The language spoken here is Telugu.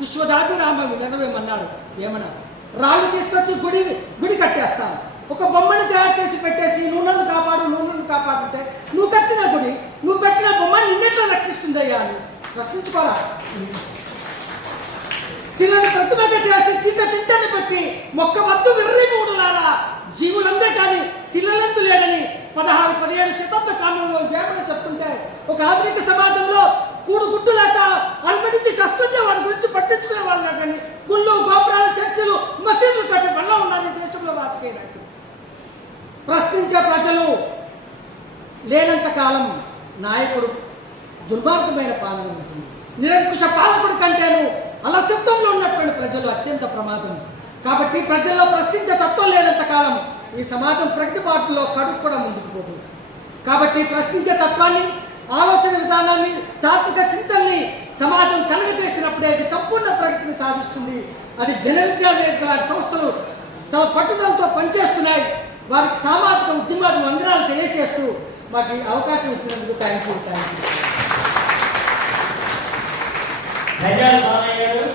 విశ్వదాభిరామ వినరవేమన్నారు ఏమన్నారు? రాళ్ళు తీసుకొచ్చి గుడి గుడి కట్టేస్తాను. ఒక బొమ్మని తయారు చేసి పెట్టేసి నూనెను కాపాడు నూనెను కాపాడుంటే నువ్వు కట్టిన గుడి నువ్వు పెట్టిన బొమ్మ నిన్నెట్లా రక్షిస్తుందయ్యా అని ప్రశ్నించుకోరా? శిలను ప్రతిమగా చేసి చీకటింటని పెట్టి మొక్క వద్దు విర్రి మూడులారా? జీవులందే కానీ శిలలందు లేదని పదహారు పదిహేడు శతాబ్ద కాలంలో వేమన చెప్తుంటే ఒక ఆధునిక సమాజంలో కూడుగుట్టు గుడ్డు చస్తుంటే వాళ్ళ గురించి పట్టించుకునే వాళ్ళు కానీ గుళ్ళు గోపురాలు చర్చలు మసీదులు కట్టే వల్ల ఉన్నారు ఈ దేశంలో రాజకీయ నాయకులు. ప్రశ్నించే ప్రజలు లేనంత కాలం నాయకుడు దుర్మార్గమైన పాలన ఉంటుంది. నిరంకుశ పాలకుడు కంటేను అలసత్వంలో ఉన్నటువంటి ప్రజలు అత్యంత ప్రమాదం. కాబట్టి ప్రజల్లో ప్రశ్నించే తత్వం లేనంత కాలం ఈ సమాజం ప్రగతి బాటలో కడుపు కూడా ముందుకు పోదు. కాబట్టి ప్రశ్నించే తత్వాన్ని ఆలోచన విధానాన్ని తాత్విక కలుగ చేసినప్పుడే అది సంపూర్ణ ప్రగతిని సాధిస్తుంది. అది జన విద్యావేత్తల సంస్థలు చాలా పట్టుదలతో పనిచేస్తున్నాయి. వారికి సామాజిక ఉద్యమాలు వందనాలు తెలియజేస్తూ మాకు అవకాశం ఇచ్చినందుకు థ్యాంక్ యూ థ్యాంక్ యూ ధన్యవాదాలు